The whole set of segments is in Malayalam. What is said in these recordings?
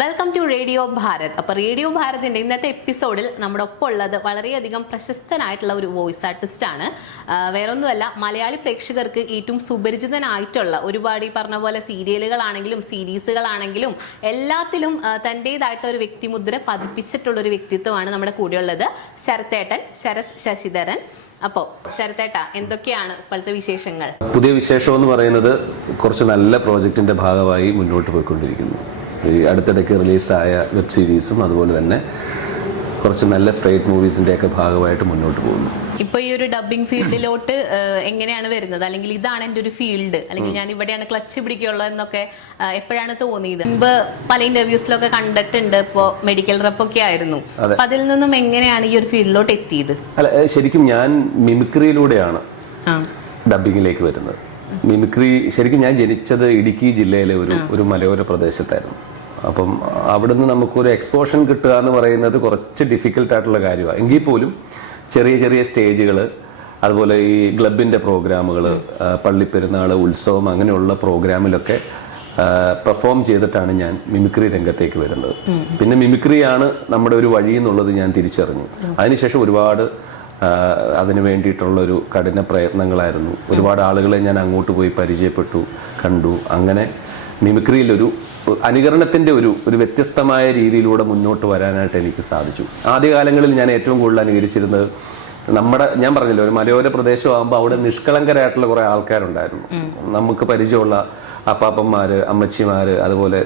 Welcome to radio Bharat. അപ്പോൾ റേഡിയോ ഭാരതിന്റെ ഇന്നത്തെ എപ്പിസോഡിൽ നമ്മുടെ ഒപ്പം ഉള്ളത് വളരെയധികം പ്രശസ്തനായിട്ടുള്ള ഒരു വോയിസ് ആർട്ടിസ്റ്റ് ആണ്. വേറൊന്നുമല്ല, മലയാളി പ്രേക്ഷകർക്ക് ഏറ്റവും സുപരിചിതനായിട്ടുള്ള ഒരുപാട് ഈ പറഞ്ഞ പോലെ സീരിയലുകളാണെങ്കിലും സീരീസുകളാണെങ്കിലും എല്ലാത്തിലും തൻ്റെതായിട്ടുള്ള ഒരു വ്യക്തിമുദ്ര പതിപ്പിച്ചിട്ടുള്ള ഒരു വ്യക്തിത്വമാണ് നമ്മുടെ കൂടെയുള്ളത്. ശരത്തേട്ടൻ, ശരത് ശശിധരൻ. അപ്പോൾ ശരത്തേട്ട, എന്തൊക്കെയാണ് ഇപ്പോഴത്തെ വിശേഷങ്ങൾ? പുതിയ വിശേഷം എന്ന് പറയുന്നത് കുറച്ച് നല്ല പ്രോജക്റ്റിന്റെ ഭാഗമായി മുന്നോട്ട് പോയിക്കൊണ്ടിരിക്കുന്നു. ഈ അടുത്തിടയ്ക്ക് റിലീസായ വെബ് സീരീസും അതുപോലെ തന്നെ കുറച്ച് നല്ല സ്ട്രേറ്റ് മൂവീസിന്റെ ഒക്കെ ഭാഗമായിട്ട് മുന്നോട്ട് പോകുന്നു. ഇപ്പൊ ഈ ഒരു ഡബിംഗ് ഫീൽഡിലോട്ട് എങ്ങനെയാണ് വരുന്നത്? അല്ലെങ്കിൽ ഇതാണ് എൻ്റെ ഒരു ഫീൽഡ്, അല്ലെങ്കിൽ ഞാൻ ഇവിടെയാണ് ക്ലച്ച് പിടിക്കുള്ളത് എന്നൊക്കെ എപ്പോഴാണ് തോന്നിയത്? മുമ്പ് പല ഇന്റർവ്യൂസിലൊക്കെ കണ്ടിട്ടുണ്ട്. ഇപ്പോ മെഡിക്കൽ റെപ്പൊക്കെ ആയിരുന്നു. അപ്പൊ അതിൽ നിന്നും എങ്ങനെയാണ് ഈ ഒരു ഫീൽഡിലോട്ട് എത്തിയത്? അല്ല, ശരിക്കും ഞാൻ മിമിക്രിയിലൂടെയാണ് ഡബിങ്ങിലേക്ക് വരുന്നത്. മിമിക്രി ശരിക്കും ഞാൻ ജനിച്ചത് ഇടുക്കി ജില്ലയിലെ ഒരു മലയോര പ്രദേശത്തായിരുന്നു. അപ്പം അവിടുന്ന് നമുക്കൊരു എക്സ്പോഷൻ കിട്ടുക എന്ന് പറയുന്നത് കുറച്ച് ഡിഫിക്കൽട്ടായിട്ടുള്ള കാര്യമാണ്. എങ്കിൽ പോലും ചെറിയ ചെറിയ സ്റ്റേജുകൾ, അതുപോലെ ഈ ക്ലബിൻ്റെ പ്രോഗ്രാമുകൾ, പള്ളിപ്പെരുന്നാൾ, ഉത്സവം, അങ്ങനെയുള്ള പ്രോഗ്രാമിലൊക്കെ പെർഫോം ചെയ്തിട്ടാണ് ഞാൻ മിമിക്രി രംഗത്തേക്ക് വരുന്നത്. പിന്നെ മിമിക്രിയാണ് നമ്മുടെ ഒരു വഴി എന്നുള്ളത് ഞാൻ തിരിച്ചറിഞ്ഞു. അതിനുശേഷം ഒരുപാട് അതിനു വേണ്ടിയിട്ടുള്ളൊരു കഠിന പ്രയത്നങ്ങളായിരുന്നു. ഒരുപാട് ആളുകളെ ഞാൻ അങ്ങോട്ട് പോയി പരിചയപ്പെട്ടു, കണ്ടു. അങ്ങനെ മിമിക്രിയിലൊരു അനുകരണത്തിൻ്റെ ഒരു വ്യത്യസ്തമായ രീതിയിലൂടെ മുന്നോട്ട് വരാനായിട്ട് എനിക്ക് സാധിച്ചു. ആദ്യകാലങ്ങളിൽ ഞാൻ ഏറ്റവും കൂടുതൽ അനുകരിച്ചിരുന്നത് ഞാൻ പറഞ്ഞല്ലോ, ഒരു മലയോര പ്രദേശമാകുമ്പോൾ അവിടെ നിഷ്കളങ്കരായിട്ടുള്ള കുറേ ആൾക്കാരുണ്ടായിരുന്നു. നമുക്ക് പരിചയമുള്ള അപ്പാപ്പന്മാര്, അമ്മച്ചിമാര്, അതുപോലെ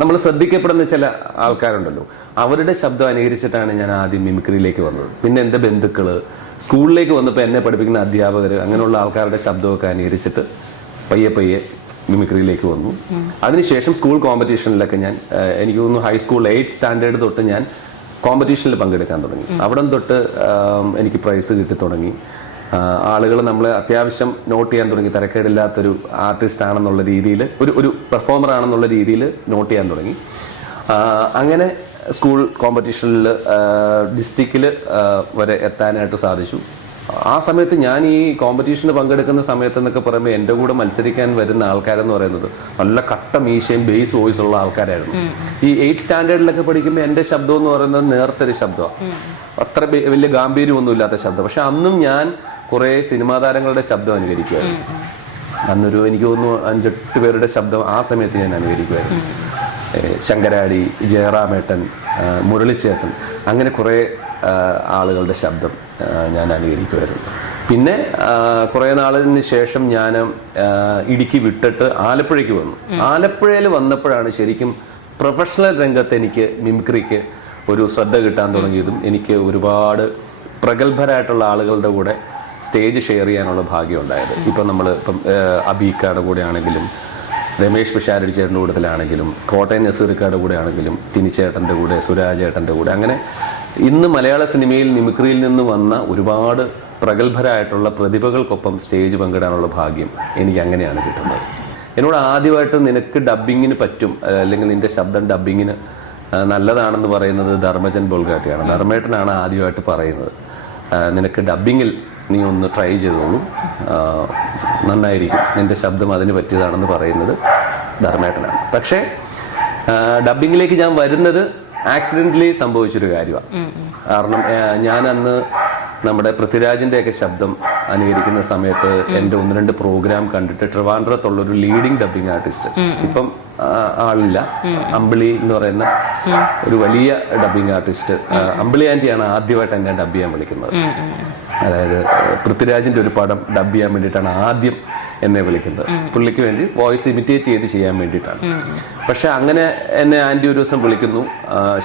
നമ്മൾ ശ്രദ്ധിക്കപ്പെടുന്ന ചില ആൾക്കാരുണ്ടല്ലോ, അവരുടെ ശബ്ദം അനുകരിച്ചിട്ടാണ് ഞാൻ ആദ്യം മിമിക്രിയിലേക്ക് വന്നത്. പിന്നെ എൻ്റെ ബന്ധുക്കള്, സ്കൂളിലേക്ക് വന്നപ്പോൾ എന്നെ പഠിപ്പിക്കുന്ന അധ്യാപകർ, അങ്ങനെയുള്ള ആൾക്കാരുടെ ശബ്ദമൊക്കെ അനുകരിച്ചിട്ട് പയ്യെ മിമിക്രിയിലേക്ക് വന്നു. അതിനുശേഷം സ്കൂൾ കോമ്പറ്റീഷനിലൊക്കെ എനിക്ക് തോന്നുന്നു ഹൈസ്കൂൾ 8th സ്റ്റാൻഡേർഡ് തൊട്ട് ഞാൻ കോമ്പറ്റീഷനിൽ പങ്കെടുക്കാൻ തുടങ്ങി. അവിടെ തൊട്ട് എനിക്ക് പ്രൈസ് കിട്ടി തുടങ്ങി. ആളുകൾ നമ്മളെ അത്യാവശ്യം നോട്ട് ചെയ്യാൻ തുടങ്ങി. തരക്കേടില്ലാത്തൊരു ആർട്ടിസ്റ്റ് ആണെന്നുള്ള രീതിയിൽ, ഒരു പെർഫോമർ ആണെന്നുള്ള രീതിയിൽ നോട്ട് ചെയ്യാൻ തുടങ്ങി. അങ്ങനെ സ്കൂൾ കോമ്പറ്റീഷനിൽ ഡിസ്ട്രിക്റ്റിൽ വരെ എത്താനായിട്ട് സാധിച്ചു. ആ സമയത്ത് ഞാൻ ഈ കോമ്പറ്റീഷന് പങ്കെടുക്കുന്ന സമയത്ത് എന്നൊക്കെ പറയുമ്പോൾ എൻ്റെ കൂടെ മത്സരിക്കാൻ വരുന്ന ആൾക്കാരെന്ന് പറയുന്നത് നല്ല കട്ട മീശയും ബേസ് വോയിസ് ഉള്ള ആൾക്കാരായിരുന്നു. ഈ 8th സ്റ്റാൻഡേർഡിലൊക്കെ പഠിക്കുമ്പോൾ എൻ്റെ ശബ്ദം എന്ന് പറയുന്നത് നേർത്തൊരു ശബ്ദമാണ്, അത്ര വലിയ ഗാംഭീര്യമൊന്നും ഇല്ലാത്ത ശബ്ദം. പക്ഷെ അന്നും ഞാൻ കുറേ സിനിമാ താരങ്ങളുടെ ശബ്ദം അനുകരിക്കുമായിരുന്നു. അന്നൊരു എനിക്ക് തോന്നുന്നു 5-8 പേരുടെ ശബ്ദം ആ സമയത്ത് ഞാൻ അനുകരിക്കുമായിരുന്നു. ശങ്കരാടി, ജയറാമേട്ടൻ, മുരളിച്ചേട്ടൻ, അങ്ങനെ കുറേ ആളുകളുടെ ശബ്ദം ഞാൻ അനുകരിക്കുമായിരുന്നു. പിന്നെ കുറേ നാളിന് ശേഷം ഞാൻ ഇടുക്കി വിട്ടിട്ട് ആലപ്പുഴയ്ക്ക് വന്നു. ആലപ്പുഴയിൽ വന്നപ്പോഴാണ് ശരിക്കും പ്രൊഫഷണൽ രംഗത്ത് എനിക്ക് മിമിക്രിക്ക് ഒരു ശ്രദ്ധ കിട്ടാൻ തുടങ്ങിയതും എനിക്ക് ഒരുപാട് പ്രഗത്ഭരായിട്ടുള്ള ആളുകളുടെ കൂടെ സ്റ്റേജ് ഷെയർ ചെയ്യാനുള്ള ഭാഗ്യം ഉണ്ടായത്. ഇപ്പം അബീക്കയുടെ കൂടെ ആണെങ്കിലും, രമേഷ് പിഷാരടി ചേട്ടൻ്റെ കൂട്ടത്തിലാണെങ്കിലും, കോട്ടയം നസീർക്കയുടെ കൂടെ ആണെങ്കിലും, ടിനിച്ചേട്ടൻ്റെ കൂടെ, സുരാജേട്ടൻ്റെ കൂടെ, അങ്ങനെ ഇന്ന് മലയാള സിനിമയിൽ മിമിക്രിയിൽ നിന്ന് വന്ന ഒരുപാട് പ്രഗത്ഭരായിട്ടുള്ള പ്രതിഭകൾക്കൊപ്പം സ്റ്റേജ് പങ്കിടാനുള്ള ഭാഗ്യം എനിക്ക് അങ്ങനെയാണ് കിട്ടുന്നത്. എന്നോട് ആദ്യമായിട്ട് നിനക്ക് ഡബ്ബിങ്ങിന് പറ്റും, അല്ലെങ്കിൽ നിന്റെ ശബ്ദം ഡബ്ബിങ്ങിന് നല്ലതാണെന്ന് പറയുന്നത് ധർമ്മജൻ ബോൾഗാട്ടിയാണ്. ധർമ്മേട്ടനാണ് ആദ്യമായിട്ട് പറയുന്നത്, നിനക്ക് ഡബ്ബിങ്ങിൽ നീ ഒന്ന് ട്രൈ ചെയ്തോളൂ, നന്നായിരിക്കും, നിന്റെ ശബ്ദം അതിന് പറ്റിയതാണെന്ന് പറയുന്നത് ധർമ്മേട്ടനാണ്. പക്ഷേ ഡബ്ബിങ്ങിലേക്ക് ഞാൻ വരുന്നത് ആക്സിഡന്റലി സംഭവിച്ചൊരു കാര്യമാണ്. കാരണം ഞാൻ അന്ന് നമ്മുടെ പൃഥ്വിരാജിന്റെ ഒക്കെ ശബ്ദം അനുകരിക്കുന്ന സമയത്ത് എൻ്റെ 1-2 പ്രോഗ്രാം കണ്ടിട്ട് ട്രിവാൻഡ്രത്തുള്ളൊരു ലീഡിംഗ് ഡബ്ബിംഗ് ആർട്ടിസ്റ്റ്, ഇപ്പം ആളില്ല, അമ്പിളി എന്ന് പറയുന്ന ഒരു വലിയ ഡബ്ബിംഗ് ആർട്ടിസ്റ്റ്, അമ്പിളി ആന്റിയാണ് ആദ്യമായിട്ട് എന്നെ ഡബ് ചെയ്യാൻ വിളിക്കുന്നത്. അതായത് പൃഥ്വിരാജിന്റെ ഒരു പടം ഡബ് ചെയ്യാൻ വേണ്ടിയിട്ടാണ് ആദ്യം എന്നെ വിളിക്കുന്നത്. പുള്ളിക്ക് വേണ്ടി വോയിസ് ഇമിറ്റേറ്റ് ചെയ്ത് ചെയ്യാൻ വേണ്ടിയിട്ടാണ്. പക്ഷെ അങ്ങനെ എന്നെ ആന്റി ഒരു ദിവസം വിളിക്കുന്നു,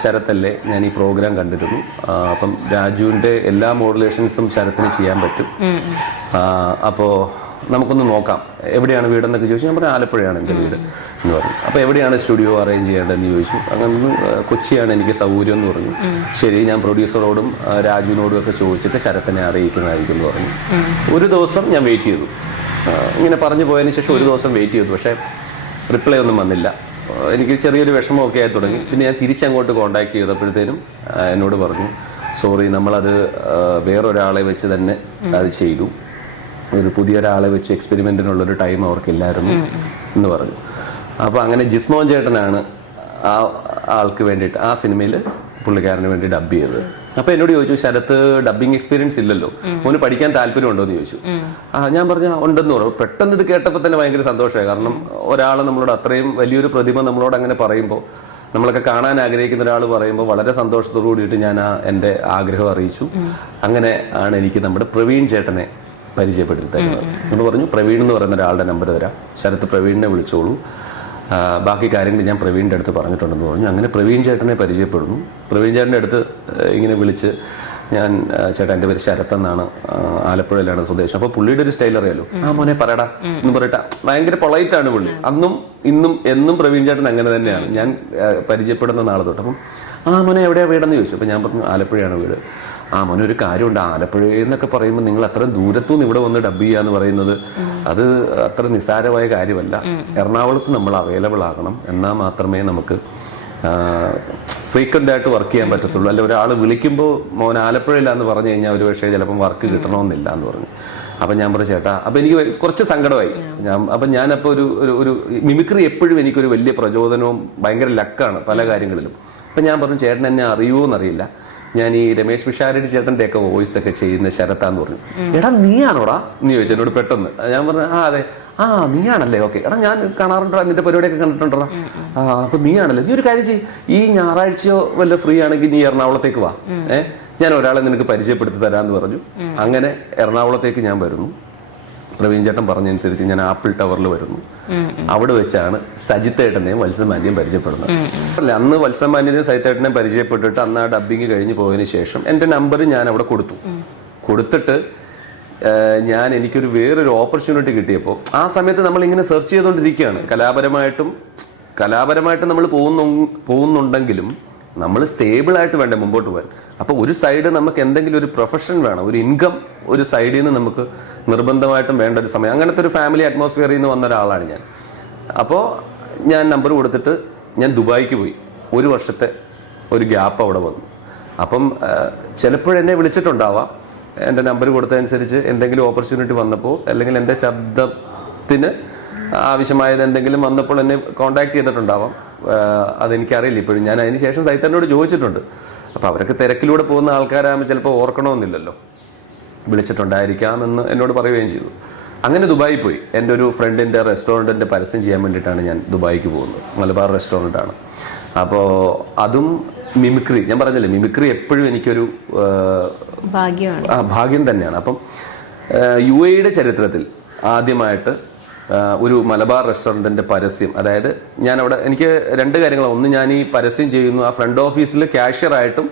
ശരത്തല്ലേ, ഞാൻ ഈ പ്രോഗ്രാം കണ്ടിരുന്നു, അപ്പം രാജുവിന്റെ എല്ലാ മോഡുലേഷൻസും ശരത്തിന് ചെയ്യാൻ പറ്റും, അപ്പോൾ നമുക്കൊന്ന് നോക്കാം, എവിടെയാണ് വീടെന്നൊക്കെ ചോദിച്ചു. ഞാൻ പറഞ്ഞു ആലപ്പുഴയാണ് എൻ്റെ വീട് എന്ന് പറഞ്ഞു. അപ്പോൾ എവിടെയാണ് സ്റ്റുഡിയോ അറേഞ്ച് ചെയ്യേണ്ടതെന്ന് ചോദിച്ചു. അങ്ങനെ കൊച്ചിയാണ് എനിക്ക് സൗകര്യം എന്ന് പറഞ്ഞു. ശരി, ഞാൻ പ്രൊഡ്യൂസറോടും രാജുവിനോടും ഒക്കെ ചോദിച്ചിട്ട് ശരത്തിനെ അറിയിക്കുന്നതായിരിക്കും എന്ന് പറഞ്ഞു. ഒരു ദിവസം ഞാൻ വെയിറ്റ് ചെയ്തു. ഇങ്ങനെ പറഞ്ഞു പോയതിന് ശേഷം ഒരു ദിവസം വെയിറ്റ് ചെയ്തു. പക്ഷേ റിപ്ലൈ ഒന്നും വന്നില്ല. എനിക്ക് ചെറിയൊരു വിഷമമൊക്കെ ആയി തുടങ്ങി. പിന്നെ ഞാൻ തിരിച്ചങ്ങോട്ട് കോൺടാക്ട് ചെയ്തപ്പോഴത്തേനും എന്നോട് പറഞ്ഞു, സോറി, നമ്മളത് വേറൊരാളെ വെച്ച് തന്നെ അത് ചെയ്തു, ഒരു പുതിയൊരാളെ വെച്ച് എക്സ്പെരിമെന്റിനുള്ളൊരു ടൈം അവർക്കില്ലായിരുന്നു എന്ന് പറഞ്ഞു. അപ്പോൾ അങ്ങനെ ജിസ്മോൻ ചേട്ടനാണ് ആ ആൾക്ക് വേണ്ടിയിട്ട് ആ സിനിമയിൽ പുള്ളിക്കാരന് വേണ്ടി ഡബ് ചെയ്തത്. അപ്പൊ എന്നോട് ചോദിച്ചു, ശരത്ത് ഡബിങ് എക്സ്പീരിയൻസ് ഇല്ലല്ലോ, മോന് പഠിക്കാൻ താല്പര്യം ഉണ്ടോ എന്ന് ചോദിച്ചു. ഞാൻ പറഞ്ഞു ഉണ്ടെന്ന് പറഞ്ഞു. പെട്ടെന്ന് ഇത് കേട്ടപ്പോൾ തന്നെ ഭയങ്കര സന്തോഷമായി. കാരണം ഒരാൾ നമ്മളോട് അത്രയും വലിയൊരു പ്രതിഭ നമ്മളോട് അങ്ങനെ പറയുമ്പോൾ, നമ്മളൊക്കെ കാണാൻ ആഗ്രഹിക്കുന്ന ഒരാൾ പറയുമ്പോൾ വളരെ സന്തോഷത്തോടു കൂടിയിട്ട് ഞാൻ എൻ്റെ ആഗ്രഹം അറിയിച്ചു. അങ്ങനെ ആണ് എനിക്ക് നമ്മുടെ പ്രവീൺ ചേട്ടനെ പരിചയപ്പെടുത്തി തരുന്നത്. എന്ന് പറഞ്ഞു, പ്രവീൺ എന്ന് പറയുന്ന ഒരാളുടെ നമ്പർ തരാം, ശരത്ത് പ്രവീണിനെ വിളിച്ചോളൂ, ബാക്കി കാര്യങ്ങൾ ഞാൻ പ്രവീണിൻ്റെ അടുത്ത് പറഞ്ഞിട്ടുണ്ടെന്ന് പറഞ്ഞു. അങ്ങനെ പ്രവീൺ ചേട്ടനെ പരിചയപ്പെടുന്നു. പ്രവീൺ ചേട്ടൻ്റെ അടുത്ത് ഇങ്ങനെ വിളിച്ച്, ഞാൻ ചേട്ടാ എൻ്റെ പേര് ശരത്ത് എന്നാണ്, ആലപ്പുഴയിലാണ് സ്വദേശം. അപ്പോൾ പുള്ളിയുടെ ഒരു സ്റ്റൈൽ അറിയാലോ, ആ മോനെ പറയടാ എന്ന് പറയട്ടാ, ഭയങ്കര പൊളൈറ്റാണ് പുള്ളി. അന്നും ഇന്നും എന്നും പ്രവീൺ ചേട്ടൻ അങ്ങനെ തന്നെയാണ് ഞാൻ പരിചയപ്പെടുന്ന നാളെ തൊട്ട്. അപ്പം ആ മോനെ എവിടെയാണ് വീടെന്ന് ചോദിച്ചു. അപ്പം ഞാൻ പറഞ്ഞു ആലപ്പുഴയാണ് വീട്. ആ മോനെ ഒരു കാര്യമുണ്ട്, ആലപ്പുഴയിൽ നിന്നൊക്കെ പറയുമ്പോൾ നിങ്ങൾ അത്ര ദൂരത്തുനിന്ന് ഇവിടെ വന്ന് ഡബ് ചെയ്യുക എന്ന് പറയുന്നത് അത് അത്ര നിസ്സാരമായ കാര്യമല്ല. എറണാകുളത്ത് നമ്മൾ അവൈലബിൾ ആകണം, എന്നാൽ മാത്രമേ നമുക്ക് ഫ്രീക്വൻ്റ് ആയിട്ട് വർക്ക് ചെയ്യാൻ പറ്റത്തുള്ളൂ. അല്ല ഒരാൾ വിളിക്കുമ്പോൾ മോൻ ആലപ്പുഴയിലാന്ന് പറഞ്ഞു കഴിഞ്ഞാൽ ഒരു പക്ഷേ ചിലപ്പം വർക്ക് കിട്ടണമെന്നില്ല എന്ന് പറഞ്ഞു. അപ്പം ഞാൻ പറഞ്ഞു ചേട്ടാ, അപ്പം എനിക്ക് കുറച്ച് സങ്കടമായി. ഞാനപ്പോൾ ഒരു മിമിക്രി എപ്പോഴും എനിക്കൊരു വലിയ പ്രചോദനവും ഭയങ്കര ലക്കാണ് പല കാര്യങ്ങളിലും. അപ്പം ഞാൻ പറഞ്ഞു ചേട്ടൻ എന്നെ അറിയുമോ എന്നറിയില്ല, ഞാൻ ഈ രമേശ് പിഷാരടി ചേട്ടൻ്റെ ഒക്കെ വോയിസ് ഒക്കെ ചെയ്യുന്ന ശരത്താന്ന് പറഞ്ഞു. എടാ നീയാണോടാ എന്ന് ചോദിച്ചു എന്നോട് പെട്ടെന്ന്. ഞാൻ പറഞ്ഞു ആ അതെ. നീയാണല്ലേ, ഓക്കെ. എടാ ഞാൻ കാണാറുണ്ടോ, നിന്റെ പരിപാടിയൊക്കെ കണ്ടിട്ടുണ്ടോ? അപ്പൊ നീയാണല്ലേ, നീ ഒരു കാര്യം ചെയ്യ്, ഈ ഞായറാഴ്ചയോ വല്ല ഫ്രീ ആണെങ്കിൽ നീ എറണാകുളത്തേക്ക് വാ, ഞാൻ ഒരാളെ നിനക്ക് പരിചയപ്പെടുത്തി തരാമെന്ന് പറഞ്ഞു. അങ്ങനെ എറണാകുളത്തേക്ക് ഞാൻ വരുന്നു. പ്രവീൺ ചേട്ടൻ പറഞ്ഞനുസരിച്ച് ഞാൻ ആപ്പിൾ ടവറിൽ വരുന്നു. അവിടെ വെച്ചാണ് സജിത്തേട്ടനെയും വത്സമാന്റെയും പരിചയപ്പെടുന്നത്. അല്ല, അന്ന് വത്സമാന്റെയും സജിത്തേട്ടനെയും പരിചയപ്പെട്ടിട്ട് അന്ന് ആ ഡബ്ബിങ് കഴിഞ്ഞ് പോയതിനു ശേഷം എൻ്റെ നമ്പർ ഞാൻ അവിടെ കൊടുത്തിട്ട് എനിക്കൊരു വേറൊരു ഓപ്പർച്യൂണിറ്റി കിട്ടിയപ്പോൾ ആ സമയത്ത് നമ്മൾ ഇങ്ങനെ സെർച്ച് ചെയ്തുകൊണ്ടിരിക്കുകയാണ്. കലാപരമായിട്ട് നമ്മൾ പോകുന്നുണ്ടെങ്കിലും നമ്മൾ സ്റ്റേബിൾ ആയിട്ട് വേണ്ടേ മുമ്പോട്ട് പോകാൻ. അപ്പോൾ ഒരു സൈഡ് നമുക്ക് എന്തെങ്കിലും ഒരു പ്രൊഫഷൻ വേണം, ഒരു ഇൻകം ഒരു സൈഡിൽ നിന്ന് നമുക്ക് നിർബന്ധമായിട്ടും വേണ്ട ഒരു സമയം. അങ്ങനത്തെ ഒരു ഫാമിലി അറ്റ്മോസ്ഫിയറിൽ നിന്ന് വന്ന ഒരാളാണ് ഞാൻ. അപ്പോൾ ഞാൻ നമ്പർ കൊടുത്തിട്ട് ഞാൻ ദുബായിക്ക് പോയി. ഒരു വർഷത്തെ ഒരു ഗ്യാപ്പ് അവിടെ വന്നു. അപ്പം ചിലപ്പോഴെന്നെ വിളിച്ചിട്ടുണ്ടാവാം, എൻ്റെ നമ്പർ കൊടുത്തതനുസരിച്ച് എന്തെങ്കിലും ഓപ്പർച്യൂണിറ്റി വന്നപ്പോൾ, അല്ലെങ്കിൽ എൻ്റെ ശബ്ദത്തിന് ആവശ്യമായത് എന്തെങ്കിലും വന്നപ്പോൾ എന്നെ കോണ്ടാക്ട് ചെയ്തിട്ടുണ്ടാവാം. അതെനിക്കറിയില്ല ഇപ്പോഴും. ഞാൻ അതിന് ശേഷം സൈത്തനോട് ചോദിച്ചിട്ടുണ്ട്. അപ്പോൾ അവരൊക്കെ തിരക്കിലൂടെ പോകുന്ന ആൾക്കാരാകുമ്പോൾ ചിലപ്പോൾ ഓർക്കണമെന്നില്ലല്ലോ, വിളിച്ചിട്ടുണ്ടായിരിക്കാമെന്ന് എന്നോട് പറയുകയും ചെയ്തു. അങ്ങനെ ദുബായി പോയി. എൻ്റെ ഒരു ഫ്രണ്ടിൻ്റെ റെസ്റ്റോറൻറ്റിൻ്റെ പരസ്യം ചെയ്യാൻ വേണ്ടിയിട്ടാണ് ഞാൻ ദുബായിക്ക് പോകുന്നത്. മലബാർ റെസ്റ്റോറൻ്റാണ്. അപ്പോൾ അതും മിമിക്രി, ഞാൻ പറഞ്ഞില്ലേ മിമിക്രി എപ്പോഴും എനിക്കൊരു ഭാഗ്യം തന്നെയാണ്. അപ്പം UAE ചരിത്രത്തിൽ ആദ്യമായിട്ട് ഒരു മലബാർ റെസ്റ്റോറൻറ്റിൻ്റെ പരസ്യം, അതായത് ഞാൻ അവിടെ എനിക്ക് രണ്ട് കാര്യങ്ങളാണ്. ഒന്ന്, ഞാൻ ഈ പരസ്യം ചെയ്യുന്നു, ആ ഫ്രണ്ട് ഓഫീസിൽ ക്യാഷ്യറായിട്ടും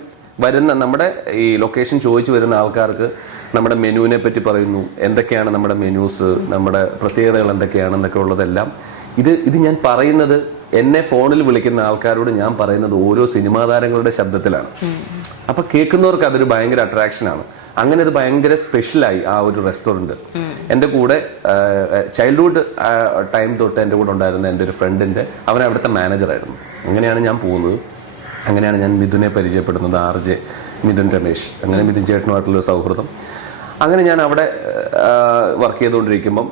വരുന്ന നമ്മുടെ ഈ ലൊക്കേഷൻ ചോദിച്ചു വരുന്ന ആൾക്കാർക്ക് നമ്മുടെ മെനുവിനെ പറ്റി പറയുന്നു, എന്തൊക്കെയാണ് നമ്മുടെ മെനൂസ്, നമ്മുടെ പ്രത്യേകതകൾ എന്തൊക്കെയാണെന്നൊക്കെ ഉള്ളതെല്ലാം. ഇത് ഞാൻ പറയുന്നത്, എന്നെ ഫോണിൽ വിളിക്കുന്ന ആൾക്കാരോട് ഞാൻ പറയുന്നത് ഓരോ സിനിമാ താരങ്ങളുടെ ശബ്ദത്തിലാണ്. അപ്പൊ കേൾക്കുന്നവർക്ക് അതൊരു ഭയങ്കര അട്രാക്ഷനാണ്. അങ്ങനെ ഒരു ഭയങ്കര സ്പെഷ്യലായി ആ ഒരു റെസ്റ്റോറൻറ്റ്. എൻ്റെ കൂടെ ചൈൽഡ്ഹുഡ് ടൈം തൊട്ട് എൻ്റെ കൂടെ ഉണ്ടായിരുന്ന എൻ്റെ ഒരു ഫ്രണ്ടിൻ്റെ, അവൻ അവിടുത്തെ മാനേജറായിരുന്നു. അങ്ങനെയാണ് ഞാൻ പോകുന്നത്. അങ്ങനെയാണ് ഞാൻ മിഥുനെ പരിചയപ്പെടുന്നത്, RJ മിഥുൻ രമേശ്. അങ്ങനെ മിഥുൻ ചേട്ടനുമായിട്ടുള്ളൊരു സൗഹൃദം. അങ്ങനെ ഞാൻ അവിടെ വർക്ക് ചെയ്തുകൊണ്ടിരിക്കുമ്പം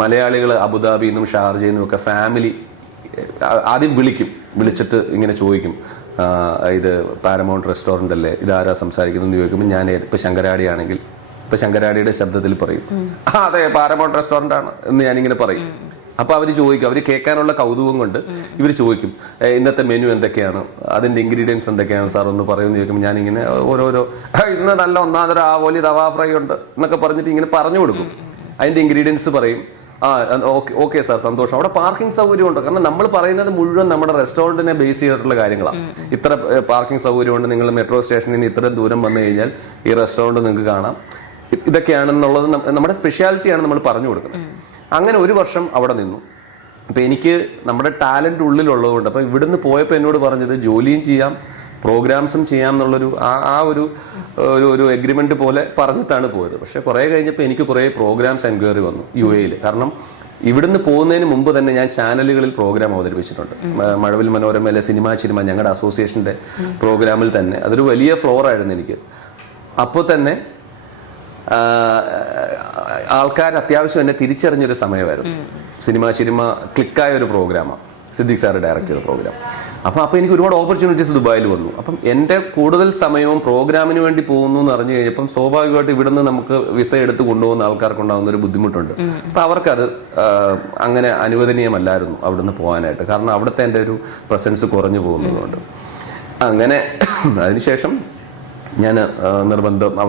മലയാളികൾ അബുദാബിയിൽ നിന്നും ഷാർജയിൽ നിന്നും ഒക്കെ ഫാമിലി ആദ്യം വിളിച്ചിട്ട് ഇങ്ങനെ ചോദിക്കും, ഇത് പാരമൗണ്ട് റെസ്റ്റോറൻ്റ് അല്ലേ, ഇതാരാ സംസാരിക്കുന്നതെന്ന് ചോദിക്കുമ്പോൾ ഞാൻ ഇപ്പം ശങ്കരാടി ആണെങ്കിൽ ഇപ്പം ശങ്കരാടിയുടെ ശബ്ദത്തിൽ പറയും, അതെ പാരമൗണ്ട് റെസ്റ്റോറൻ്റ് ആണ് എന്ന് ഞാനിങ്ങനെ പറയും. അപ്പോൾ അവർ ചോദിക്കും, അവർ കേൾക്കാനുള്ള കൗതുകം കൊണ്ട് ഇവർ ചോദിക്കും, ഇന്നത്തെ മെനു എന്തൊക്കെയാണ്, അതിൻ്റെ ഇൻഗ്രീഡിയൻസ് എന്തൊക്കെയാണ് സാർ ഒന്ന് പറയുമെന്ന് ചോദിക്കുമ്പോൾ ഞാനിങ്ങനെ ഓരോരോ, ഇന്ന് നല്ല ഒന്നാമതൊരു ആവോലി തവാ ഫ്രൈ ഉണ്ട് എന്നൊക്കെ പറഞ്ഞിട്ട് ഇങ്ങനെ പറഞ്ഞു കൊടുക്കും. അതിൻ്റെ ഇൻഗ്രീഡിയൻസ് പറയും. ഓക്കെ സാർ, സന്തോഷം. അവിടെ പാർക്കിംഗ് സൗകര്യം ഉണ്ട്. കാരണം നമ്മൾ പറയുന്നത് മുഴുവൻ നമ്മുടെ റെസ്റ്റോറൻറ്റിനെ ബേസ് ചെയ്തിട്ടുള്ള കാര്യങ്ങളാണ്. ഇത്ര പാർക്കിംഗ് സൗകര്യമുണ്ട്, നിങ്ങൾ മെട്രോ സ്റ്റേഷനിൽ നിന്ന് ഇത്രയും ദൂരം വന്നു കഴിഞ്ഞാൽ ഈ റെസ്റ്റോറൻറ്റ് നിങ്ങൾക്ക് കാണാം, ഇതൊക്കെയാണെന്നുള്ളത് നമ്മുടെ സ്പെഷ്യാലിറ്റിയാണ് നമ്മൾ പറഞ്ഞു കൊടുക്കുന്നത്. അങ്ങനെ ഒരു വർഷം അവിടെ നിന്നു. അപ്പം എനിക്ക് നമ്മുടെ ടാലന്റ് ഉള്ളിലുള്ളതുകൊണ്ട്, അപ്പം ഇവിടുന്ന് പോയപ്പോൾ എന്നോട് പറഞ്ഞത് ജോലിയും ചെയ്യാം പ്രോഗ്രാംസും ചെയ്യാം എന്നുള്ളൊരു ഒരു എഗ്രിമെന്റ് പോലെ പറഞ്ഞിട്ടാണ് പോയത്. പക്ഷെ കുറേ കഴിഞ്ഞപ്പോൾ എനിക്ക് കുറേ പ്രോഗ്രാംസ് എൻക്വയറി വന്നു UAE. കാരണം ഇവിടുന്ന് പോകുന്നതിന് മുമ്പ് തന്നെ ഞാൻ ചാനലുകളിൽ പ്രോഗ്രാം അവതരിപ്പിച്ചിട്ടുണ്ട്. മഴവിൽ മനോരമയിലെ സിനിമ ഞങ്ങളുടെ അസോസിയേഷന്റെ പ്രോഗ്രാമിൽ തന്നെ അതൊരു വലിയ ഫ്ലോറായിരുന്നു എനിക്ക്. അപ്പോൾ തന്നെ ആൾക്കാർ അത്യാവശ്യം എന്നെ തിരിച്ചറിഞ്ഞൊരു സമയമായിരുന്നു. സിനിമ ക്ലിക്കായ ഒരു പ്രോഗ്രാമാണ്, സിദ്ദിഖ് സാറ് ഡയറക്റ്റ് ചെയ്ത പ്രോഗ്രാം. അപ്പൊ എനിക്ക് ഒരുപാട് ഓപ്പർച്യൂണിറ്റീസ് ദുബായിൽ വന്നു. അപ്പം എന്റെ കൂടുതൽ സമയവും പ്രോഗ്രാമിന് വേണ്ടി പോകുന്നു എന്ന് അറിഞ്ഞു കഴിഞ്ഞപ്പം സ്വാഭാവികമായിട്ട് ഇവിടുന്ന് നമുക്ക് വിസ എടുത്ത് കൊണ്ടുപോകുന്ന ആൾക്കാർക്ക് ഉണ്ടാകുന്ന ഒരു ബുദ്ധിമുട്ടുണ്ട്. അപ്പൊ അവർക്കത് അങ്ങനെ അനുവദനീയമല്ലായിരുന്നു അവിടുന്ന് പോകാനായിട്ട്. കാരണം അവിടുത്തെ എന്റെ ഒരു പ്രസൻസ് കുറഞ്ഞു പോകുന്നതുകൊണ്ട്. അങ്ങനെ അതിനുശേഷം ഞാൻ നിർബന്ധം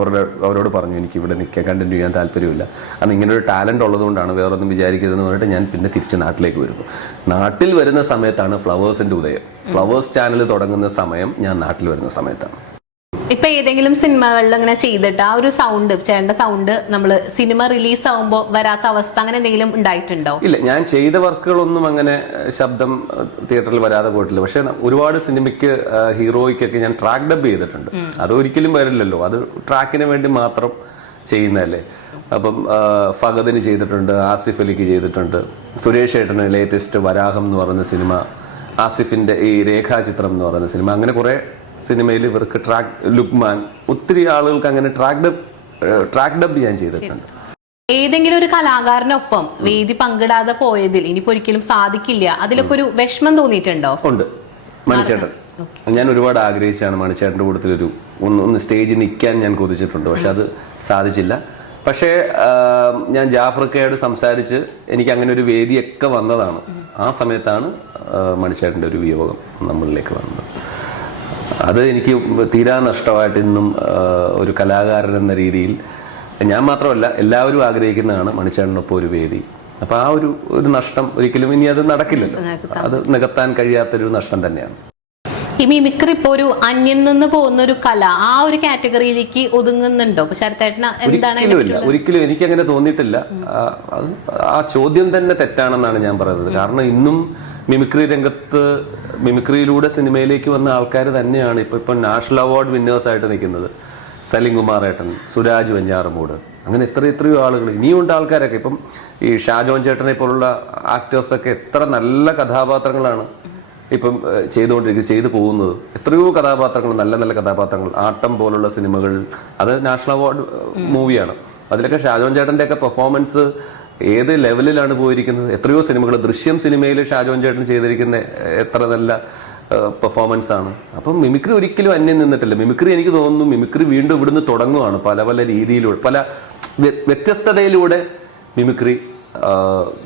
അവരോട് പറഞ്ഞു എനിക്ക് ഇവിടെ നിൽക്കാൻ കണ്ടിന്യൂ ചെയ്യാൻ താല്പര്യമില്ല, കാരണം ഇങ്ങനെ ഒരു ടാലന്റ് ഉള്ളതുകൊണ്ടാണ്, വേറൊന്നും വിചാരിക്കരുതെന്ന് പറഞ്ഞിട്ട് ഞാൻ പിന്നെ തിരിച്ച് നാട്ടിലേക്ക് വരുന്നു. നാട്ടിൽ വരുന്ന സമയത്താണ് ഫ്ലവേഴ്സിന്റെ ഉദയം. ഫ്ലവേഴ്സ് ചാനൽ തുടങ്ങുന്ന സമയം ഞാൻ നാട്ടിൽ വരുന്ന സമയത്താണ്. ഇപ്പൊ ഏതെങ്കിലും സിനിമകളിൽ അങ്ങനെ ചെയ്തിട്ട് ആ ഒരു സൗണ്ട്, ചേട്ടന്റെ സൗണ്ട് നമ്മള് സിനിമ റിലീസ് ആവുമ്പോ വരാത്ത അവസ്ഥ അങ്ങനെ എന്തെങ്കിലും ഉണ്ടായിട്ടുണ്ടോ? ഇല്ല, ഞാൻ ചെയ്ത വർക്കുകളൊന്നും അങ്ങനെ ശബ്ദം തിയേറ്ററിൽ വരാതെ പോയിട്ടില്ല. പക്ഷെ ഒരുപാട് സിനിമയ്ക്ക് ഹീറോയ്ക്കൊക്കെ ഞാൻ ട്രാക്ക് ഡബ് ചെയ്തിട്ടുണ്ട്. അത് ഒരിക്കലും വരില്ലല്ലോ, അത് ട്രാക്കിന് വേണ്ടി മാത്രം ചെയ്യുന്നതല്ലേ. അപ്പം ഫഹദിന് ചെയ്തിട്ടുണ്ട്, ആസിഫ് അലിക്ക് ചെയ്തിട്ടുണ്ട്, സുരേഷ് ഏട്ടന് ലേറ്റസ്റ്റ് വരാഹം എന്ന് പറയുന്ന സിനിമ, ആസിഫിന്റെ ഈ രേഖാചിത്രം എന്ന് പറയുന്ന സിനിമ, അങ്ങനെ കുറെ സിനിമയിൽ ഇവർക്ക് ലുക്മാൻ, ഒത്തിരി ആളുകൾക്ക് അങ്ങനെ ട്രാക്ക് ഡബ് ഞാൻ ചെയ്തിട്ടുണ്ട്. ഏതെങ്കിലും ഒരു കലാകാരനൊപ്പം വേദി പങ്കിടാതെ പോയതിൽ ഇനിയിപ്പോ ഒരിക്കലും സാധിക്കില്ല, അതിലൊക്കെ ഒരു വിഷമം തോന്നിയിട്ടുണ്ടോ? ഉണ്ട്. മണിച്ചേട്ടൻ, ഞാൻ ഒരുപാട് ആഗ്രഹിച്ചാണ് മണിച്ചേട്ടന്റെ കൂട്ടത്തിലൊരു ഒന്ന് സ്റ്റേജിൽ നിൽക്കാൻ ഞാൻ കൊതിച്ചിട്ടുണ്ട്. പക്ഷെ അത് സാധിച്ചില്ല. പക്ഷേ ഞാൻ ജാഫ്രിക്കയോട് സംസാരിച്ച് എനിക്ക് അങ്ങനെ ഒരു വേദിയൊക്കെ വന്നതാണ്. ആ സമയത്താണ് മണിച്ചേട്ടന്റെ ഒരു വിയോഗം നമ്മളിലേക്ക് വന്നത്. അത് എനിക്ക് തീരാ നഷ്ടമായിട്ട് ഇന്നും ഒരു കലാകാരൻ എന്ന രീതിയിൽ ഞാൻ മാത്രമല്ല എല്ലാവരും ആഗ്രഹിക്കുന്നതാണ് മണിച്ചേട്ടനൊപ്പം ഒരു വേദി. അപ്പൊ ആ ഒരു നഷ്ടം ഒരിക്കലും ഇനി അത് നടക്കില്ലല്ലോ, അത് നികത്താൻ കഴിയാത്തൊരു നഷ്ടം തന്നെയാണ്. ഈ മിമിക്രി ഇപ്പൊ ഒരു അന്യം നിന്ന് പോകുന്ന ഒരു കല, ആ ഒരു കാറ്റഗറിയിലേക്ക് ഒതുങ്ങുന്നുണ്ടോ? ഒരിക്കലും എനിക്ക് അങ്ങനെ തോന്നിയിട്ടില്ല. ആ ചോദ്യം തന്നെ തെറ്റാണെന്നാണ് ഞാൻ പറയുന്നത്. കാരണം ഇന്നും മിമിക്രി രംഗത്ത്, മിമിക്രിയിലൂടെ സിനിമയിലേക്ക് വന്ന ആൾക്കാർ തന്നെയാണ് ഇപ്പൊ നാഷണൽ അവാർഡ് വിന്നേഴ്സ് ആയിട്ട് നിൽക്കുന്നത്. സലിം കുമാർ ഏട്ടൻ, സുരാജ് വെഞ്ഞാറമൂട്, അങ്ങനെ എത്രയോ ആളുകൾ ഇനിയുണ്ട്. ആൾക്കാരൊക്കെ ഇപ്പം ഈ ഷാജോൻ ചേട്ടനെ പോലുള്ള ആക്ടേഴ്സൊക്കെ എത്ര നല്ല കഥാപാത്രങ്ങളാണ് ഇപ്പം ചെയ്തു പോകുന്നത്. എത്രയോ കഥാപാത്രങ്ങൾ, നല്ല കഥാപാത്രങ്ങൾ. ആട്ടം പോലുള്ള സിനിമകൾ, അത് നാഷണൽ അവാർഡ് മൂവിയാണ്. അതിലൊക്കെ ഷാജോൻ ചേട്ടന്റെ ഒക്കെ പെർഫോമൻസ് ഏത് ലെവലിലാണ് പോയിരിക്കുന്നത്. എത്രയോ സിനിമകൾ, ദൃശ്യം സിനിമയിൽ ഷാജോൻ ചേട്ടൻ ചെയ്തിരിക്കുന്ന എത്ര നല്ല പെർഫോമൻസ് ആണ്. അപ്പം മിമിക്രി ഒരിക്കലും അന്യം നിന്നിട്ടില്ല. മിമിക്രി എനിക്ക് തോന്നുന്നു മിമിക്രി വീണ്ടും ഇവിടുന്ന് തുടങ്ങുവാണ്. പല രീതിയിലൂടെ, പല വ്യത്യസ്തതയിലൂടെ മിമിക്രി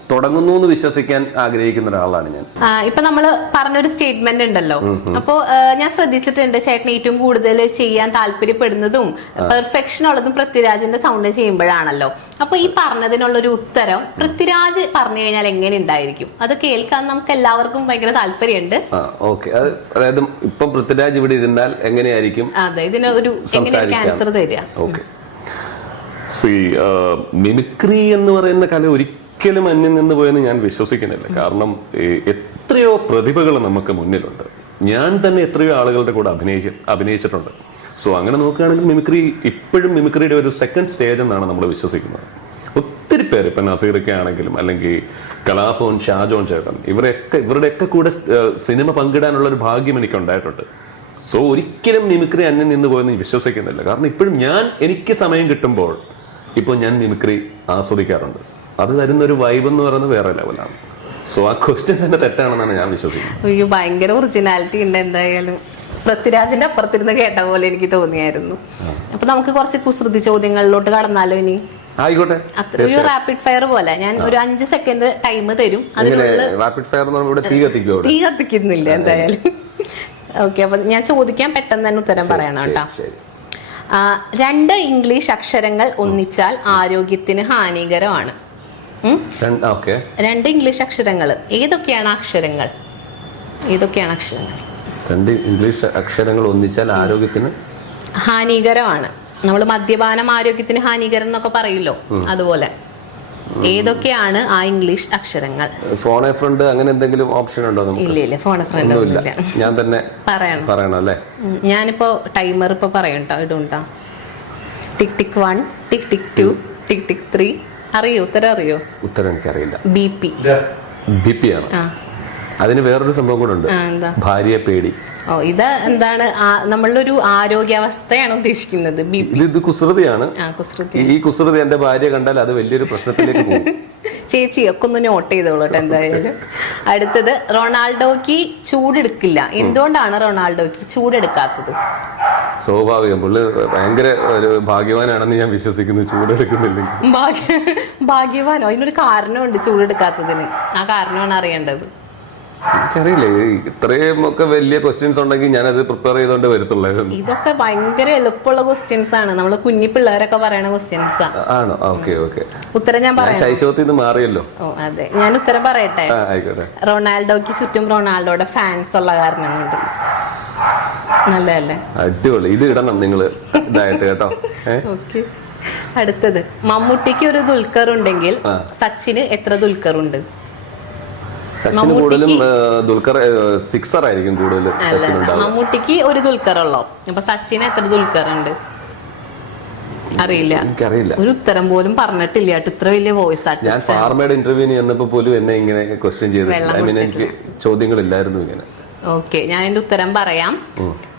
തുടങ്ങുന്നു എന്ന് വിശ്വസിക്കാൻ ആഗ്രഹിക്കുന്ന ഒരാളാണ് ഞാൻ. ഇപ്പൊ നമ്മള് പറഞ്ഞൊരു സ്റ്റേറ്റ്മെന്റ് ഉണ്ടല്ലോ, അപ്പോ ഞാൻ ശ്രദ്ധിച്ചിട്ടുണ്ട് ചേട്ടൻ ഏറ്റവും കൂടുതൽ ചെയ്യാൻ താല്പര്യപ്പെടുന്നതും പെർഫെക്ഷൻ ഉള്ളതും പൃഥ്വിരാജിന്റെ സൗണ്ട് ചെയ്യുമ്പോഴാണല്ലോ. അപ്പൊ ഈ പറഞ്ഞതിനുള്ളൊരു ഉത്തരം പൃഥ്വിരാജ് പറഞ്ഞു കഴിഞ്ഞാൽ എങ്ങനെ ഉണ്ടായിരിക്കും? അത് കേൾക്കാൻ നമുക്ക് എല്ലാവർക്കും ഭയങ്കര താല്പര്യമുണ്ട്. അതായത് ഇപ്പം പൃഥ്വിരാജ് ഇവിടെ ഇരുന്നാൽ എങ്ങനെയായിരിക്കും? അതെ, ഇതിന് ഒരു എങ്ങനെയായിരിക്കും ആൻസർ തരിക? മിമിക്രി എന്ന് പറയുന്ന കല ഒരിക്കലും അന്യം നിന്ന് പോയെന്ന് ഞാൻ വിശ്വസിക്കുന്നില്ല. കാരണം എത്രയോ പ്രതിഭകൾ നമുക്ക് മുന്നിലുണ്ട്. ഞാൻ തന്നെ എത്രയോ ആളുകളുടെ കൂടെ അഭിനയിച്ചിട്ടുണ്ട്. സോ അങ്ങനെ നോക്കുകയാണെങ്കിൽ മിമിക്രി ഇപ്പോഴും മിമിക്രിയുടെ ഒരു സെക്കൻഡ് സ്റ്റേജ് എന്നാണ് നമ്മൾ വിശ്വസിക്കുന്നത്. ഒത്തിരി പേര്, ഇപ്പൊ നസീറൊക്കെ ആണെങ്കിലും അല്ലെങ്കിൽ കലാഭവൻ, ഷാജോൻ ചേട്ടൻ, ഇവരുടെയൊക്കെ കൂടെ സിനിമ പങ്കിടാനുള്ള ഒരു ഭാഗ്യം എനിക്ക് ഉണ്ടായിട്ടുണ്ട്. സോ ഒരിക്കലും മിമിക്രി അന്യം നിന്ന് പോയെന്ന് വിശ്വസിക്കുന്നില്ല. കാരണം ഇപ്പോഴും എനിക്ക് സമയം കിട്ടുമ്പോൾ ഇപ്പോൾ ഞാൻ മിമിക്രി ആസ്വദിക്കാറുണ്ട്. അത് തരുന്നൊരു വൈബ് എന്ന് പറയുന്നത് വേറെ ലെവലാണ്. സോ ആ ക്വസ്റ്റ്യൻ തന്നെ തെറ്റാണെന്നാണ് ഞാൻ വിശ്വസിക്കുന്നത്. അയ്യോ, ഭയങ്കര ഒറിജിനാലിറ്റി ഉണ്ട്. എന്തായാലും പൃഥ്വിരാജിന്റെ അപ്പുറത്തിരുന്ന് കേട്ട പോലെ എനിക്ക് തോന്നിയായിരുന്നു. അപ്പൊ നമുക്ക് കുറച്ച് കുസൃതി ചോദ്യങ്ങളിലോട്ട് കടന്നാലോ? ഇനി ആയിക്കോട്ടെ, ഒരു റാപ്പിഡ് ഫയർ പോലെ ഞാൻ ഒരു 5 സെക്കൻഡ് ടൈം തരും. അതിനുള്ളിൽ തീ കത്തിക്കുന്നില്ല എന്തായാലും. ഓക്കെ, അപ്പൊ ഞാൻ ചോദിക്കാൻ പെട്ടെന്ന് തന്നെ ഉത്തരം പറയണം കേട്ടോ. 2 ഇംഗ്ലീഷ് അക്ഷരങ്ങൾ ഒന്നിച്ചാൽ ആരോഗ്യത്തിന് ഹാനികരമാണ്. 2 ഇംഗ്ലീഷ് അക്ഷരങ്ങൾ ഏതൊക്കെയാണ് അക്ഷരങ്ങൾ? 2 ഇംഗ്ലീഷ് അക്ഷരങ്ങൾ ഒന്നിച്ചാൽ ആരോഗ്യത്തിന് ഹാനികരമാണ്. നമ്മൾ മദ്യപാനം ആരോഗ്യത്തിന് ഹാനികരം എന്നൊക്കെ പറയില്ലോ, അതുപോലെ ഏതൊക്കെയാണ് ആ ഇംഗ്ലീഷ് അക്ഷരങ്ങൾ? ഫോൺ എ ഫ്രണ്ട് അങ്ങനെ എന്തെങ്കിലും ഓപ്ഷൻ ഉണ്ടോ? ഇല്ല, ഫോൺ എ ഫ്രണ്ട് ഒന്നുമില്ല. ഞാൻ തന്നെ പറയണം അല്ലേ? ഞാനിപ്പോ ടൈമർ ഇപ്പൊ പറയട്ടോ, ഇടുണ്ടാ. ടിക് ടിക് 1, ടിക് ടിക് 2, ടിക് ടിക് 3. അറിയോ? ഉത്തരം എനിക്കറിയില്ല. BP ആണ്. അതിന് വേറൊരു സംഭവം കൂടെ ഉണ്ട്, ഭാര്യയെ പേടി. ഇത് എന്താണ്? നമ്മളുടെ ഒരു ആരോഗ്യാവസ്ഥയാണ് ഉദ്ദേശിക്കുന്നത്. ഇത് കുസൃതിയാണ്. ഈ കുസൃതി എന്റെ ഭാര്യ കണ്ടാൽ അത് വലിയൊരു പ്രശ്നത്തിലേക്ക് പോകും. ചേച്ചി ഒക്കെ ഒന്ന് നോട്ട് ചെയ്തോളൂ കേട്ടോ എന്തായാലും. അടുത്തത്, റൊണാൾഡോക്ക് ചൂടെടുക്കില്ല, എന്തുകൊണ്ടാണ് റൊണാൾഡോക്ക് ചൂടെടുക്കാത്തത്? സ്വാഭാവികം, പുള്ളി ഭയങ്കര ഒരു ഭാഗ്യവാനാണെന്ന് ഞാൻ വിശ്വസിക്കുന്നു, ചൂടെടുക്കുന്നില്ലെങ്കിൽ. ഭാഗ്യവാനോ? അതിനൊരു കാരണമുണ്ട് ചൂടെടുക്കാത്തതിന്, ആ കാരണമാണ് അറിയേണ്ടത്. എനിക്കറിയില്ലേ, ഇത്രയും ഒക്കെ വലിയ ക്വസ്റ്റ്യൻസ് ഉണ്ടെങ്കിൽ ഞാനത് പ്രിപ്പയർ ചെയ്തോണ്ട് വരത്തുള്ളായിരുന്നു. ഇതൊക്കെ ഭയങ്കര എളുപ്പമുള്ള ക്വസ്റ്റ്യൻസ് ആണ്, നമ്മള് കുഞ്ഞി പിള്ളേരൊക്കെ പറയണ ക്വസ്റ്റ്യൻസ് ആണോ? Okay okay. ഉത്തരം ഞാൻ പറയാം. ശൈശവത്തിൽ നിന്ന് മാറിയല്ലോ. ഓ അതെ, ഞാൻ ഉത്തരം പറയട്ടെ. ആയിക്കോട്ടെ. റൊണാൾഡോക്ക് ചുറ്റും റൊണാൾഡോയുടെ ഫാൻസ് ഉള്ള കാരണം കൊണ്ട്. നല്ലതല്ലേ? അടിപൊളി, ഇത് ഇടണം നിങ്ങള് ഇതായിട്ട് കേട്ടോ. ഓക്കെ. അടുത്തത്, മമ്മൂട്ടിക്ക് ഒരു ദുൽഖർ ഉണ്ടെങ്കിൽ സച്ചിന് എത്ര ദുൽഖർ ഉണ്ട്? സച്ചിന് കൂടുതലും ദുൽഖർ സിക്സർ ആയിരിക്കും കൂടുതൽ. മമ്മൂട്ടിക്ക് ഒരു ദുൽഖർ ഉള്ളോ, അപ്പൊ സച്ചിന് എത്ര ദുൽഖർ ഉണ്ട്? അറിയില്ല. എനിക്കറിയില്ല. ഒരു ഉത്തരം പോലും പറഞ്ഞിട്ടില്ല. ഇത്ര വലിയ വോയിസ് ആർട്ടിസ്റ്റ്. ഞാൻ ഫാർമയുടെ ഇന്റർവ്യൂവിന് ചെന്നപ്പോ പോലും എന്നെ ഇങ്ങനെ ക്വസ്റ്റ്യൻ ചെയ്തു. എനിക്ക് ചോദ്യങ്ങളില്ലായിരുന്നു ഇങ്ങനെ. ഓക്കെ, ഞാൻ എന്റെ ഉത്തരം പറയാം.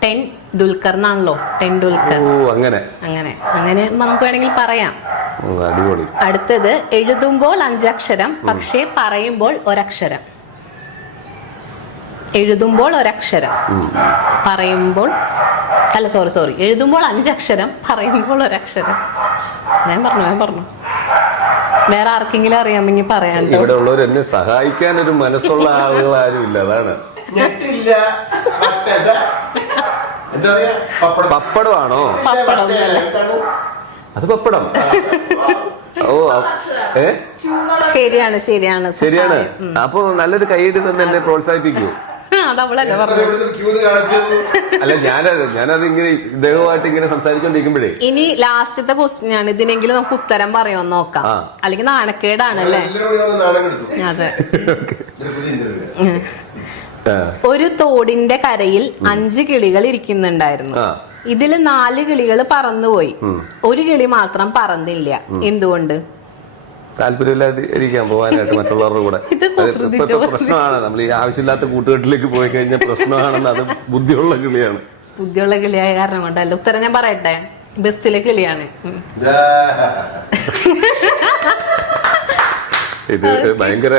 10 ദുൽഖർ എന്നാണല്ലോ, 10 ദുൽഖർ. അങ്ങനെ നമുക്ക് വേണമെങ്കിൽ പറയാം. അടിപൊളി. അടുത്തത്, എഴുതുമ്പോൾ 5 അക്ഷരം പക്ഷേ പറയുമ്പോൾ ഒരക്ഷരം. എഴുതുമ്പോൾ ഒരക്ഷരം, പറയുമ്പോൾ അല്ല, സോറി, എഴുതുമ്പോൾ 5 അക്ഷരം പറയുമ്പോൾ ഒരക്ഷരം. ഞാൻ പറഞ്ഞു. വേറെ ആർക്കെങ്കിലും അറിയാമെങ്കിൽ പറയാൻ. ഇവിടെ ഉള്ളവർ എന്നെ സഹായിക്കാൻ ഒരു മനസ്സുള്ള ആളുകൾ ആരും ഇല്ല, അതാണ്. പപ്പടമാണോ? പപ്പടം അത് പപ്പടം. ഓ ശരിയാണ്. അപ്പൊ നല്ലൊരു കൈയ്യടി തന്നെ എന്നെ പ്രോത്സാഹിപ്പിക്കൂ. അതവളല്ലേ പറഞ്ഞു. അല്ല, ഞാനത് ഇങ്ങനെ ഇദ്ദേഹമായിട്ട് ഇങ്ങനെ സംസാരിച്ചോണ്ടിരിക്കുമ്പോഴേ. ഇനി ലാസ്റ്റത്തെ ക്വസ്റ്റ്യൻ ആണ്, ഇതിനെങ്കിലും നമുക്ക് ഉത്തരം പറയുമെന്ന് നോക്കാം, അല്ലെങ്കിൽ നാണക്കേടാണല്ലേ. അതെ. ഒരു തോടിന്റെ കരയിൽ 5 കിളികൾ ഇരിക്കുന്നുണ്ടായിരുന്നു. ഇതില് 4 കിളികൾ പറന്നുപോയി, ഒരു കിളി മാത്രം പറന്നില്ല. എന്തുകൊണ്ട്? താല്പര്യമില്ലാതെ ഇരിക്കാൻ പോകാനായിട്ട് മറ്റുള്ളവരുടെ കൂടെ. പ്രശ്നമാണ്, നമ്മൾ ഈ ആവശ്യമില്ലാത്ത കൂട്ടുകെട്ടിലേക്ക് പോയി കഴിഞ്ഞാൽ പ്രശ്നമാണെന്ന്. അത് ബുദ്ധിയുള്ള കിളിയാണ്. ബുദ്ധിയുള്ള കിളിയായ കാരണം കൊണ്ടല്ല. ഉത്തരം ഞാൻ പറയട്ടെ, ബസ്സിലെ കിളിയാണ്. ഇത് ഭയങ്കര